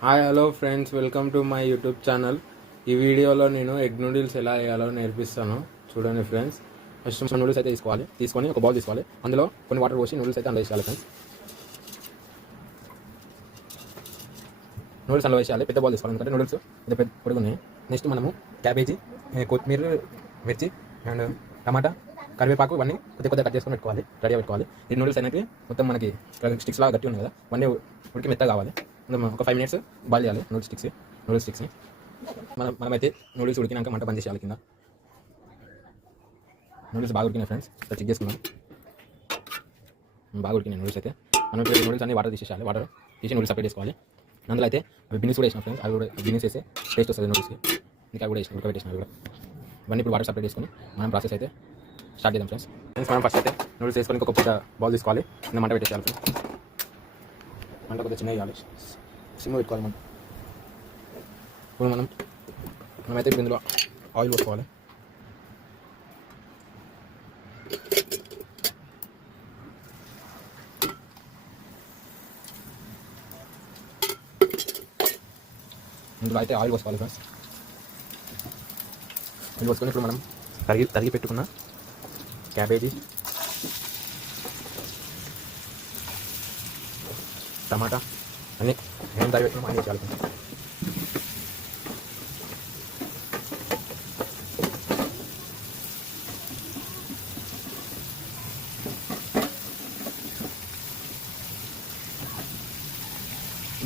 Hi hello friends, welcome to my YouTube channel. ఈ వీడియోలో నేను ఎగ్ నూడిల్స్ ఎలా వేయాలో నేర్పిస్తాను. చూడండి ఫ్రెండ్స్, ఫస్ట్ నూడిల్స్ అయితే తీసుకొని ఒక బౌల్ తీసుకోవాలి. అందులో కొన్ని వాటర్ పోసి నూడిల్స్ అయితే అందులో వేసేయాలి ఫ్రెండ్స్. నూడిల్స్ అందులో వేసేయాలి. పెద్ద బౌల్ తీసుకోవాలి, ఎందుకంటే నూడిల్స్ పెద్ద పొడుగు ఉన్నాయి. నెక్స్ట్ మనము క్యాబేజీ, కొత్తిమీర, మిర్చి అండ్ టమాటా, కరివేపాకు ఇవన్నీ కొద్దిగా కట్ చేసుకొని పెట్టుకోవాలి, రెడీగా పెట్టుకోవాలి. ఈ నూడిల్స్ అనేది మొత్తం మనకి స్టిక్స్ లాగా గట్టి ఉంది కదా, ఇవన్నీ ఉడికి మెత్తగా కావాలి. ఒక 5 minutes బాయిల్ చేయాలి నూడిల్స్ స్టిక్స్ని. మనమైతే నూడిల్స్ ఉడికినాక మంట బంద్ చేయాలి. కింద నూడిల్స్ బాగా ఉడికినాయి ఫ్రెండ్స్, చెక్ చేసుకున్నాం. బాగా ఉడికినాయి నూడిల్స్ అయితే. మనం ఇప్పుడు నూడిల్స్ అన్ని వాటర్ తీసేయాలి. వాటర్ తీసి నూడిల్స్ సపరేట్ చేసుకోవాలి. అందులో అయితే బిన్నీస్ కూడా వేసినాం ఫ్రెండ్స్. అవి కూడా బిన్నీస్ వేస్తే టేస్ట్ వస్తుంది నూడిల్స్కి. ఇంకా అవి కూడా వేసినాం, ఉడకబెట్టేసినాం. అవి కూడా ఇవన్నీ ఇప్పుడు వాటర్ సపరేట్ చేసుకొని మనం ప్రాసెస్ అయితే స్టార్ట్ చేద్దాం ఫ్రెండ్స్. మనం ఫస్ట్ అయితే నూడిల్స్ వేసుకొని ఒక పెద్ద బౌల్ తీసుకోవాలి. కింద మంట పెట్టేసేయాలి ఫ్రెండ్స్. మంట కొద్దిగా చిన్న వేయాలి, సిమ్ పెట్టుకోవాలి. ఇప్పుడు మనమైతే ఇప్పుడు ఇందులో ఆయిల్ పోసుకోవాలి. ఇందులో అయితే ఆయిల్ పోసుకోవాలి ఫ్రెండ్స్. ఆయిల్ పోసుకొని ఇప్పుడు మనం తరిగి పెట్టుకున్న క్యాబేజీ, టమాటా అన్నీ ఏం తరిగి పెట్టుకున్నాం అన్నీ వేసేయాలి.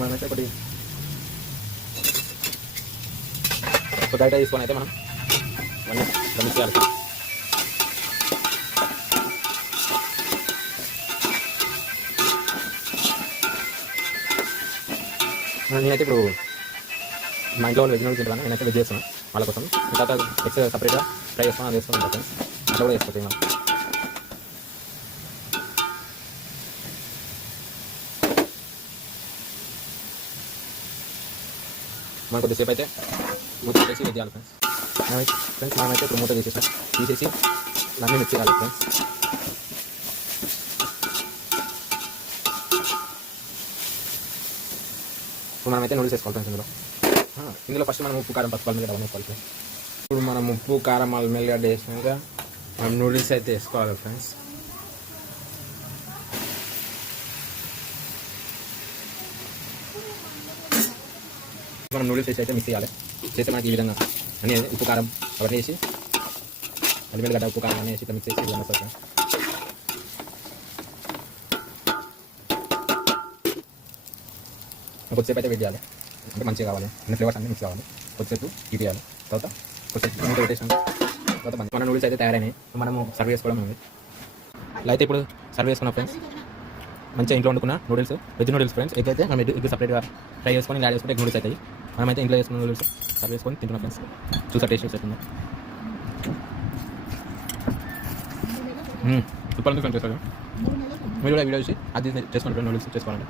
మనమైతే కొద్దిగా తీసుకొని అయితే మనం అన్నీ గమనించాలి. నేనైతే ఇప్పుడు మా ఇంట్లో వాళ్ళు వెజ్ నూడిల్స్ తింటాను, నేనైతే వెజ్ చేస్తాను వాళ్ళ కోసం. తర్వాత ఎగ్స్ సపరేట్గా ఫ్రై చేసుకొని అది వేసుకొని ఉంటాను ఫ్రెండ్స్. అట్లా కూడా వేసుకోవచ్చు. మనం కొద్దిసేపు అయితే మూత తీసేసి వెజ్ చేయాలి ఫ్రెండ్స్. మనమైతే ఇప్పుడు మూత తీసేసి అన్నీ మిక్స్ చేయాలి ఫ్రెండ్స్. ఇప్పుడు మనమైతే నూడిల్స్ వేసుకోవాలి ఫ్రెండ్స్. ఇందులో ఫస్ట్ మనం ఉప్పు, కారం, పసుపు, అల్లం అవన్నీ వేసుకోవాలి ఫ్రెండ్స్. ఇప్పుడు మనం ఉప్పు, కారం, అల్లం వేసినాక మనం నూడిల్స్ అయితే వేసుకోవాలి ఫ్రెండ్స్. మనం నూడిల్స్ వేసి అయితే మిక్స్ చేయాలి. చేస్తే మనకి ఈ విధంగా అన్నీ ఉప్పు, కారం అవన్నీ వేసి అల్లిగడ్డ, ఉప్పు, కారం అన్నీ వేసి మిక్స్ చేసి విధంగా వస్తుంది. కొద్దిసేపు అయితే వెయిట్ చేయాలి, అంటే మంచిగా కావాలి, అన్ని ఫ్లేవర్స్ అన్నీ మిక్స్ కావాలి. కొద్దిసేపు హీట్ చేయాలి. తర్వాత కొద్దిసేపు మూత పెట్టేసాం. తర్వాత మన నూడిల్స్ అయితే తయారైనాయి. మనము సర్వ్ చేసుకోవడం ఉంది. ఇలా అయితే ఇప్పుడు సర్వ్ చేసుకున్నాం ఫ్రెండ్స్. మంచిగా ఇంట్లో వండుకున్న noodles, veg noodles friends. Egg అయితే మనం ఎగ్ సపరేట్గా ఫ్రై చేసుకొని యాడ్ చేసుకుంటే ఎగ్ నూడిల్స్ అవుతాయి. మనమైతే ఇంట్లో చేసుకున్న నూడిల్స్ సర్వ్ చేసుకొని తింటున్నాం ఫ్రెండ్స్. చూసా టేస్ట్ చేస్తుంది. సూపర్ ఉంది ఫ్రెండ్స్. మీరు కూడా వీడియో చూసి అది చేసుకోండి, నూడిల్స్ చేసుకోవాలంటే.